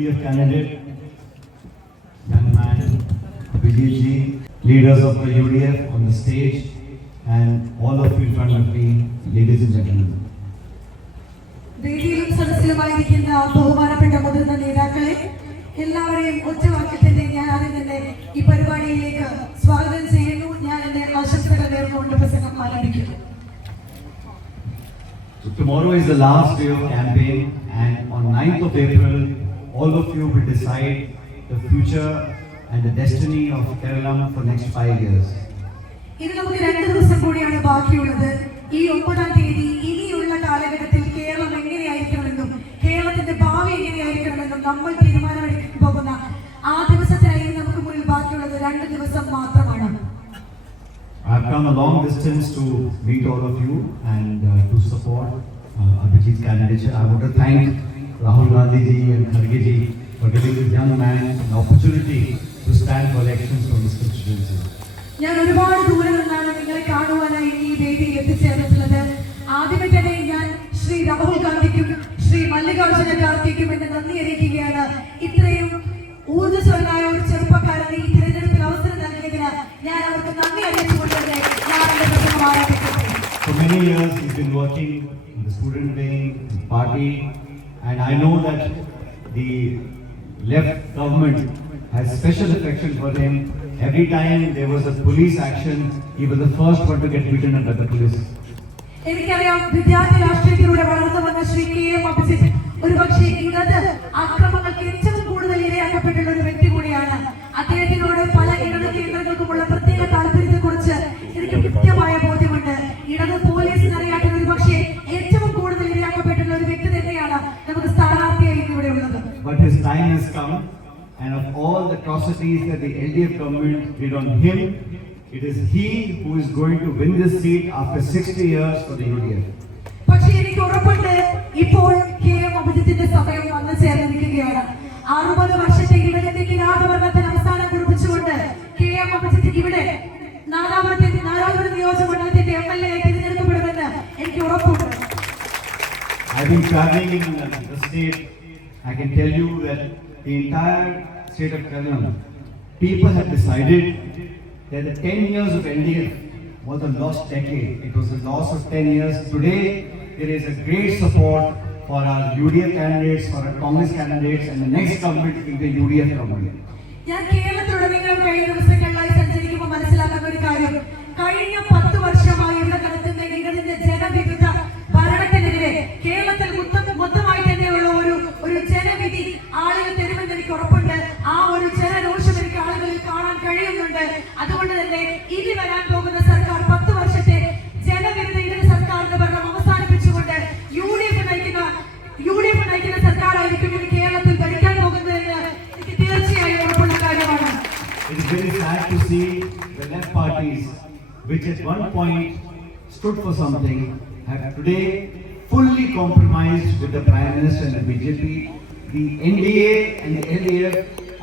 UDF candidate, young man, Vijayji, leaders of the UDF on the stage, and all of you in front of me, ladies and gentlemen. വേദിയിലും സദസ്സിലുമായിരിക്കുന്ന ബഹുമാനപ്പെട്ട മുതിർന്ന നേതാക്കളെ എല്ലാവരെയും ഒറ്റവാക്കിൽ തന്നെ ഞാൻ ആദ്യം തന്നെ ഈ പരിപാടിയിലേക്ക് സ്വാഗതം ചെയ്യുന്നു. ഞാൻ എന്റെ ആശംസകൾ നേർന്നുകൊണ്ട് പ്രസംഗം ആരംഭിക്കുന്നു. Tomorrow is the last day of campaign, and on 9th of April, all of you will decide the future and the destiny of Kerala for next 5 years. ഇത് നമുക്ക് 2 ദിവസം കൂടിയാണ് ബാക്കിയുള്ളത്. ഈ 9-ാം തീയതി ഇനിയുള്ള കാലഘട്ടത്തിൽ കേരളം എങ്ങനെയായിരിക്കണമെന്നും കേരളത്തിന്റെ ഭാവി എങ്ങനെയായിരിക്കണമെന്നും നമ്മൾ തീരുമാനമെടുക്കാൻ പോകുന്ന ആ ദിവസത്തിനായി നമുക്ക് മുന്നിൽ ബാക്കിയുള്ളത് 2 ദിവസം മാത്രമാണ്. I have come a long distance to meet all of you and to support Abhijit's candidature. I want to thank Rahul Gandhi ji and Kharge ji for giving this young man an opportunity to stand for elections from this constituency. ഞാൻ ഒരുപാട് ദൂരെ നിന്നാണ് നിങ്ങളെ കാണുവാനായി ഈ വേദിയിൽ എത്തിച്ചേർന്നിട്ടുള്ളത്. ആദ്യമേ തന്നെ ഞാൻ ശ്രീ രാഹുൽ ഗാന്ധിക്കും ശ്രീ മല്ലികാർജുന ഖാർഗെക്കും എന്റെ നന്ദി അറിയിക്കുകയാണ്. ഇത്രയും ഊർജ്ജസ്വലനായ ഒരു ചെറുപ്പക്കാരന് ഈ തിരഞ്ഞെടുപ്പിൽ അവസരം നൽകിയതിന് ഞാൻ അവർക്ക് നന്ദി അറിയിച്ചുകൊണ്ട് ഞാൻ എന്റെ പ്രസംഗം ആരംഭിക്കട്ടെ. For many years he's been working in the student wing, the party, and I know that the left government has special affection for him. Every time there was a police action, he was the first one to get beaten under the police. എനിക്കറിയാം, വിദ്യാർത്ഥി രാഷ്ട്രീയത്തിലൂടെ വളർന്നു വന്ന Shri KM Abhijith ഒരുപക്ഷെ ഇടത് ആക്രമണങ്ങൾക്ക് ഏറ്റവും കൂടുതൽ ഇരയാക്കപ്പെട്ടുള്ള ഒരു വ്യക്തി കൂടിയാണ്. അദ്ദേഹത്തിനോട് പല ഇടത് കേന്ദ്രങ്ങൾക്കുമുള്ള പ്രത്യേക താല്പര്യത്തെക്കുറിച്ച് എനിക്ക് കൃത്യമായ ബോധ്യമുണ്ട്. ഇടത് പോലീസിനറിയാത്ത ഒരുപക്ഷെ ഏറ്റവും കൂടുതൽ ഇരയാക്കപ്പെട്ടുള്ള ഒരു വ്യക്തി തന്നെയാണ് നമുക്ക് സ്ഥാനാർത്ഥിയായി ഇവിടെ ഉള്ളത്. But his time has come, and of all the atrocities that the LDF government did on him, it is he who is going to win this seat after 60 years for the UDF. പക്ഷേ എനിക്ക് ഉറപ്പുണ്ട്, ഇപ്പോൾ KM അഭിജിത്തിന്റെ സമയം വന്നു ചേർന്നിരിക്കുകയാണ്. 60 വർഷത്തെ ഇടതിന്റെ കിരാതവർണ്ണത്തിന് അവസാനം കുറിപ്പിച്ചുകൊണ്ട് KM Abhijith ഇവിടെ Nadapuram നിയോജകമണ്ഡലത്തിന്റെ MLA ആയി തിരഞ്ഞെടുക്കപ്പെടുമെന്ന് എനിക്ക് ഉറപ്പുണ്ട്. I've been traveling in the state. I can tell you that the entire state of Kerala, people have decided that the 10 years of LDF was a lost decade. It was a loss of 10 years. Today, there is a great support for our UDF candidates, for our Congress candidates, and the next government will be the UDF government. ഞാൻ കേരളത്തിലുടനീളം കഴിഞ്ഞ ദിവസങ്ങളിലായി സഞ്ചരിക്കുമ്പോൾ മനസ്സിലാക്കുന്ന ഒരു കാര്യം, കഴിഞ്ഞ 10 വർഷമായി ഇവിടെ നടത്തുന്ന ഇടതിന്റെ ജനവിരുദ്ധ ഭരണത്തിനെതിരെ കേരളത്തിൽ മൊത്തമായി തന്നെയുള്ള ഒരു ജനവിധി ആളുകൾ തരുമെന്ന് എനിക്ക് ഉറപ്പുണ്ട്. ആ ഒരു ജനരോഷം എനിക്ക് ആളുകളിൽ കാണാൻ കഴിയുന്നുണ്ട്. അതുകൊണ്ട് തന്നെ ഇനി വരാൻ പോകുന്ന സർക്കാർ 10 വർഷത്തെ ജനവിരുദ്ധ ഇടത് സർക്കാരിന്റെ ഭരണം അവസാനിപ്പിച്ചുകൊണ്ട് UDF നയിക്കുന്ന സർക്കാരായിരിക്കും ഇനി കേരളത്തിൽ ഭരിക്കാൻ പോകുന്നതെന്ന് എനിക്ക് തീർച്ചയായും ഉറപ്പുള്ള കാര്യമാണ്. It is very sad to see the left parties, which at one point stood for something, have today fully compromised with the Prime Minister and the BJP. The NDA and the LDF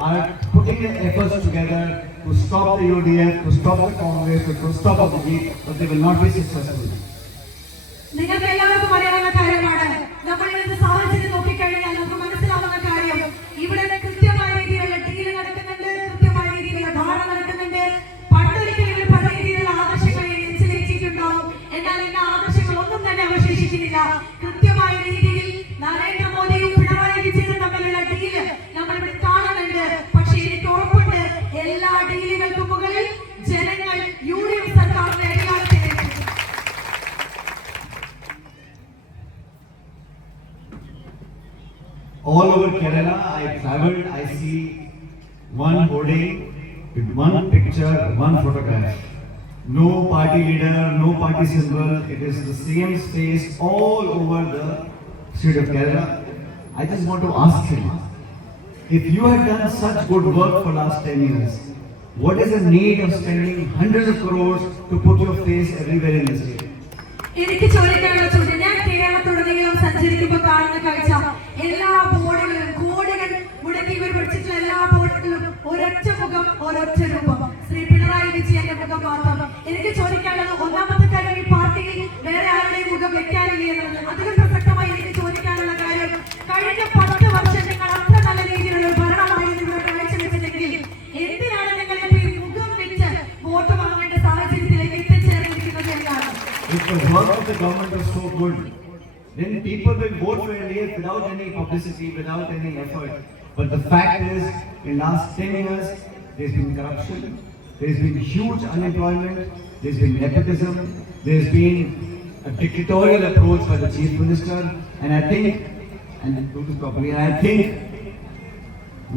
are putting their efforts together to stop the UDF, to stop the Congress, to stop Abhijit, but they will not be successful. നിങ്ങൾക്ക് എല്ലാവർക്കും അറിയാവുന്ന കാര്യമാണ്. നമ്മൾ ഇന്നത്തെ സാഹചര്യം നോക്കിക്കഴിഞ്ഞാൽ നമുക്ക് മനസ്സിലാവുന്ന കാര്യം, ഇവിടെ കൃത്യമായ രീതിയിലുള്ള ഡീൽ നടക്കുന്നുണ്ട്, കൃത്യമായ രീതിയിലുള്ള ധാരണ നടക്കുന്നുണ്ട്. പണ്ടൊരിക്കലും പല രീതിയിലുള്ള ആദർശങ്ങളെ നെഞ്ചിലേറ്റിയിട്ടുണ്ടാവും. എന്നാൽ ഇന്ന് ആദർശങ്ങൾ ഒന്നും തന്നെ അവശേഷിക്കുന്നില്ല. കൃത്യമായ രീതിയിൽ നരേന്ദ്രമോദിയും പിണറായി വിജയനും തമ്മിലുള്ള ഡീല് നമ്മളിവിടെ കാണുന്നുണ്ട്. പക്ഷേ എനിക്ക് ഉറപ്പുണ്ട്, എല്ലാ ഡീലുകൾക്കും മുകളിൽ ജനങ്ങൾ UDF സർക്കാരിന്റെ അധികാരത്തിലേക്ക്. All over Kerala, I traveled, I see one hoarding with one picture, one photograph. No party leader, no party symbol. It is the same space all over the state of Kerala. I just want to ask him, if you had done such good work for last 10 years, what is the need of spending hundreds of crores to put your face everywhere in the state? എനിക്ക് ചോദിക്കാനുള്ള ചോദ്യം, ഞാൻ കേരളത്തിലുടനീളം സഞ്ചരിക്കുമ്പോൾ കാണുന്ന കാഴ്ച, എല്ലാ ബോർഡുകളിലും കോടികൾ മുടക്കി പഠിച്ചിട്ടുള്ള എല്ലാ ബോർഡുകളിലും ഒരൊറ്റ മുഖം, ഒരൊറ്റ രൂപം, ശ്രീ പിണറായി വിജയന്റെ മുഖം മാത്രം. എനിക്ക് ചോദിക്കാനുള്ളത്, ഒന്നാമത്തെ കാര്യം, ഈ പാർട്ടിയിൽ വേറെ ആരുടെയും മുഖം വെക്കാനില്ല എന്നുള്ളത്. അതിലും പ്രസക്തമായി എനിക്ക് ചോദിക്കാനുള്ള കാര്യം, കഴിഞ്ഞ 10 വർഷം നിങ്ങൾ അത്ര നല്ല രീതിയിൽ government was so good, then people will vote for NDA without any publicity, without any effort. But the fact is, in last 10 years, there's been corruption, there's been huge unemployment, there's been nepotism, there's been a dictatorial approach by the Chief Minister, and I think, and do this properly, I think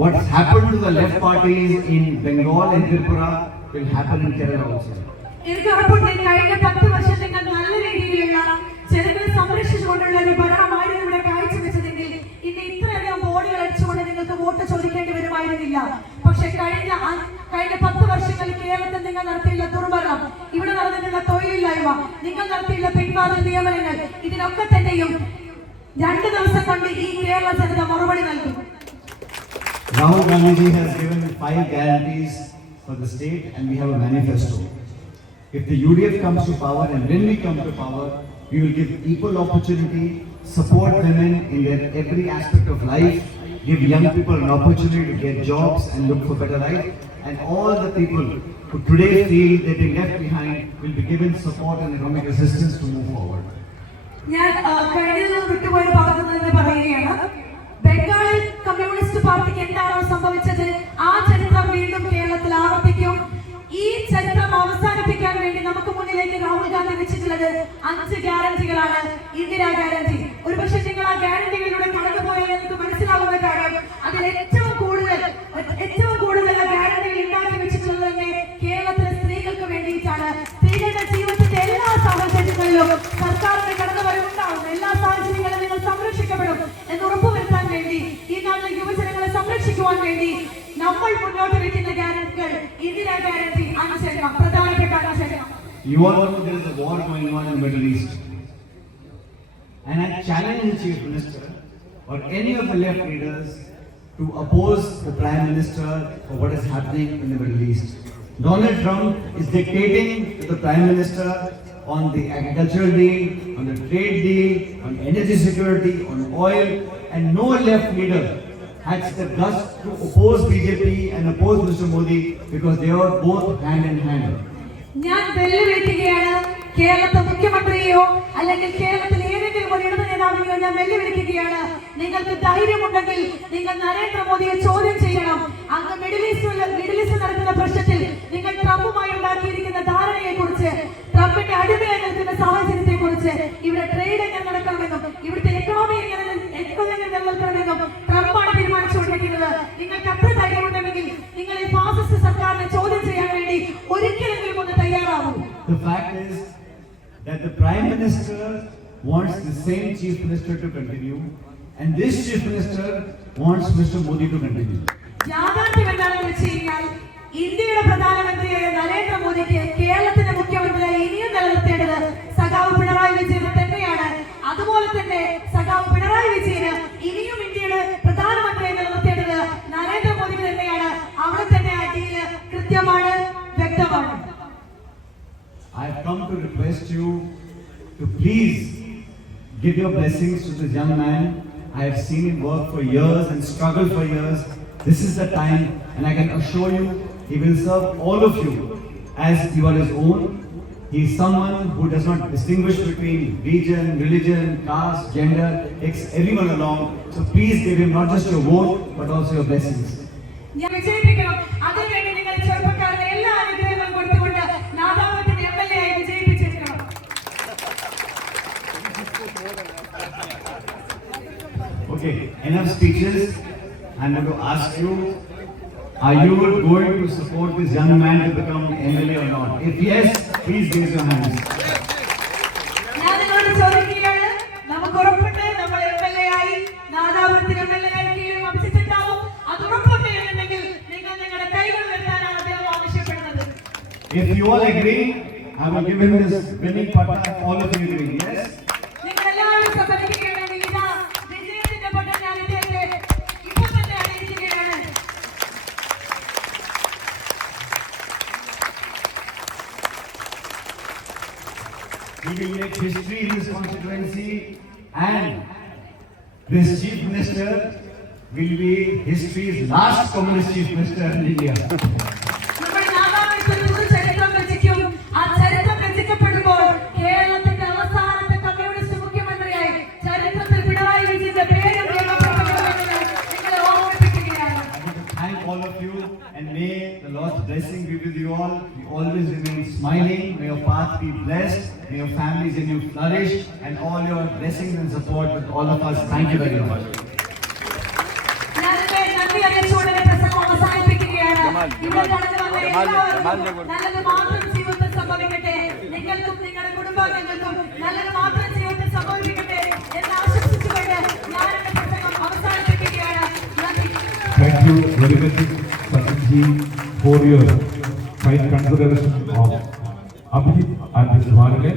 what's happened to the left parties in Bengal and Tripura will happen in Kerala also. എനിക്ക് ഉറപ്പുണ്ട് കഴിഞ്ഞ 10 വർഷം നിങ്ങൾ നല്ല രീതിയിലുള്ള ജനങ്ങളെ സംരക്ഷിച്ചുകൊണ്ടുള്ള ഒരു ഭരണമായിരുന്നു ഇവിടെ കാഴ്ചവെച്ചതെങ്കിൽ ഇന്ന് ഇത്രയധികം ബോർഡുകൾ അടിച്ചുകൊണ്ട് നിങ്ങൾക്ക് വോട്ട് ചോദിക്കേണ്ടി വരുമായിരുന്നില്ല. പക്ഷെ കഴിഞ്ഞ 10 വർഷങ്ങളിൽ കേരളത്തിൽ നിങ്ങൾ നടത്തിയുള്ള ദുർഭരണം, ഇവിടെ നടന്നിട്ടുള്ള തൊഴിലില്ലായ്മ, നിങ്ങൾ നടത്തിയുള്ള പിൻവാതിൽ നിയമനങ്ങൾ, ഇതിനൊക്കെ തന്നെയും 2 ദിവസം കൊണ്ട് ഈ കേരള ജനത മറുപടി നൽകും. Rahul Gandhi has given 5 guarantees for the state, and we have a manifesto. If the UDF comes to power, and when we come to power, we will give equal opportunity, support women in their every aspect of life, give young people an opportunity to get jobs and look for better life, and all the people who today feel they've been left behind will be given support and economic assistance to move forward. ഞാൻ കഴിഞ്ഞ വിട്ടുപോയ ഭാഗത്ത് നിന്ന് പറയുകയാണ്, ബംഗാളിൽ communist പാർട്ടിക്ക് എന്താണോ സംഭവിച്ചത് ആ ചരിത്രം വീണ്ടും കേരളത്തിൽ ആവർത്തിക്കും. ഈ ചരിത്രം അവസാനിപ്പിക്കാൻ വേണ്ടി നമുക്ക് മുന്നിലേക്ക് രാഹുൽ ഗാന്ധി വെച്ചിട്ടുള്ളത് 5 ഗ്യാരണ്ടികളാണ്. ഇന്ദിരാ ഗ്യാരണ്ടി, ഒരുപക്ഷെ നിങ്ങൾ ആ ഗ്യാരണ്ടികളിലൂടെ കടന്നുപോയാൽ നിങ്ങൾക്ക് മനസ്സിലാവുന്ന കാര്യം, അതിൽ ഏറ്റവും കൂടുതൽ ഗ്യാരണ്ടികൾ ഉണ്ടാക്കി വെച്ചിട്ടുള്ളത് തന്നെ കേരളത്തിലെ സ്ത്രീകൾക്ക് വേണ്ടിയിട്ടാണ്. സ്ത്രീകളുടെ ജീവിതത്തിന്റെ എല്ലാ സാഹചര്യങ്ങളിലും സർക്കാരിന്റെ കടന്നുവരവുണ്ടാവും, എല്ലാ സാഹചര്യങ്ങളും നിങ്ങൾ സംരക്ഷിക്കപ്പെടും എന്ന് ഉറപ്പുവരുത്താൻ വേണ്ടി, ഈ നാട്ടിലെ യുവജനങ്ങളെ സംരക്ഷിക്കുവാൻ വേണ്ടി നമ്മൾ മുന്നോട്ട് വെക്കുന്ന ഗ്യാരണ്ടികൾ ഇന്ദിരാ ഗ്യാരണ്ടി 5 എണ്ണം, പ്രധാനപ്പെട്ട 5 എണ്ണം. You all know there is a war going on in the Middle East, and I challenge the Chief Minister or any of the left leaders to oppose the Prime Minister for what is happening in the Middle East. Donald Trump is dictating to the Prime Minister on the agricultural deal, on the trade deal, on energy security, on oil, and no left leader has the guts to oppose BJP and oppose Mr. Modi because they are both hand in hand. ഞാൻ വെല്ലുവിളിക്കുകയാണ് കേരളത്തെ മുഖ്യമന്ത്രിയെയോ അല്ലെങ്കിൽ കേരളത്തിലെ ഏതെങ്കിലും ഒരു ഇടതു നേതാവിനെയോ ഞാൻ വെല്ലുവിളിക്കുകയാണ്. നിങ്ങൾക്ക് ധൈര്യമുണ്ടെങ്കിൽ നിങ്ങൾ നരേന്ദ്രമോദിയെ ചോദ്യം ചെയ്യണം. അങ്ങ് മിഡിൽ ഈസ്റ്റ് നടക്കുന്ന പ്രശ്നത്തിൽ നിങ്ങൾ ട്രംപുമായി ഉണ്ടാക്കിയിരിക്കുന്ന ധാരണയെ കുറിച്ച്, ട്രംപിന്റെ അടിമയായി നിൽക്കുന്ന സാഹചര്യത്തെ കുറിച്ച്, ഇവിടെ ട്രേഡ് എങ്ങനെ നടക്കണമെന്നും ഇവിടുത്തെ എക്കണോമി എങ്ങനെ നിലനിൽക്കണമെന്നും ട്രംപാണ് തീരുമാനിച്ചുകൊണ്ടിരിക്കുന്നത്. നിങ്ങൾക്ക് അത്ര ധൈര്യമുണ്ടെങ്കിൽ നിങ്ങൾ ഈ ഫാസിസ്റ്റ് സർക്കാരിനെ ചോദ്യം ചെയ്യാൻ വേണ്ടി ഒരിക്കലെങ്കിലും ഒന്ന് തയ്യാറാവും. The fact is that the Prime Minister wants the same Chief Minister to continue, and this Chief Minister wants Mr. Modi to continue. യാഥാർത്ഥ്യം എന്താണെന്ന് വെച്ച് കഴിഞ്ഞാൽ ഇന്ത്യയുടെ പ്രധാനമന്ത്രിയായ നരേന്ദ്രമോദിക്ക് കേരളത്തിന്റെ മുഖ്യമന്ത്രിയായി ഇനിയും നിലനിർത്തേണ്ടത് സഖാവ് പിണറായി വിജയൻ തന്നെയാണ്. അതുപോലെ തന്നെ സഖാവ് പിണറായി വിജയന് ഇനിയും ഇന്ത്യയുടെ പ്രധാനമന്ത്രിയായി നിലനിർത്തേണ്ടത് നരേന്ദ്രമോദിക്ക് തന്നെയാണ്. അവിടെ തന്നെ ആ ഡീല് കൃത്യമാണ്, വ്യക്തമാണ്. I have come to request you to please give your blessings to this young man. I have seen him work for years and struggle for years. This is the time, and I can assure you he will serve all of you as you are his own. He is someone who does not distinguish between region, religion, caste, gender, takes everyone along. So please give him not just your vote but also your blessings. ഞാൻ വിജയിപ്പിക്കണം. അതിനുവേണ്ടി നിങ്ങൾ ചെറുപ്പക്കാരുടെ എല്ലാ അനുഗ്രഹങ്ങളും കൊടുത്തുകൊണ്ട് നാദാപുരത്തിന്റെ MLA ആയി വിജയിപ്പിച്ചെടുക്കണം. Okay, enough speeches. I'm going to ask you, are you going to support this young man to become MLA or not? If yes, please raise your hands. ഞാൻ നിങ്ങളോട് ചോദിക്കുകയാണ്, നമുക്ക് ഉറപ്പുണ്ട് നമ്മൾ MLA ആയി നാദാപുരത്തിന് MLA ആയി കീഴിൽ അഭിജിത്തുണ്ടാവും. അത് ഉറപ്പുണ്ട് എന്നുണ്ടെങ്കിൽ നിങ്ങൾ നിങ്ങളുടെ കൈകൾ വരുത്താനാണ് അദ്ദേഹം ആവശ്യപ്പെടുന്നത്. If you all agree, I will give him this winning patta. All of you agree, yes? നിങ്ങൾ എല്ലാവരും സമ്മതിക്കുകയാണെങ്കിൽ ഇതാ വിജയത്തിന്റെ പട്ടം ഞാൻ ഇദ്ദേഹത്തെ ഇപ്പോൾ തന്നെ അറിയിക്കുകയാണ്. We will make history in this constituency, and this Chief Minister will be history's last communist Chief Minister in India. നമ്മൾ നാദാപുരത്തിൽ ഒരു ചരിത്രം രചിക്കും. ആ ചരിത്രം രചിക്കപ്പെടുമ്പോൾ കേരളത്തിന്റെ അവസാനത്തെ blessing be with you all. You always remain smiling. May your path be blessed. May your families and you flourish. And all your blessings and support with all of us. Thank you very much. ഞാനെന്റെ നന്ദി അറിയിച്ചുകൊണ്ട് എന്റെ പ്രസംഗം അവസാനിപ്പിക്കുകയാണ്. ഇവിടെ കടന്നു വന്ന എല്ലാവർക്കും നല്ലത് മാത്രം ജീവിതത്തിൽ സംഭവിക്കട്ടെ. നിങ്ങൾക്കും നിങ്ങളുടെ കുടുംബാംഗങ്ങൾക്കും നല്ലത് മാത്രം ജീവിതത്തിൽ സംഭവിക്കട്ടെ എന്ന് ആശംസിച്ചുകൊണ്ട് ഞാൻ എന്റെ പ്രസംഗം അവസാനിപ്പിക്കുകയാണ്. നന്ദി. Thank you very much, Sachinji, for your kind consideration of Abhijit and his family.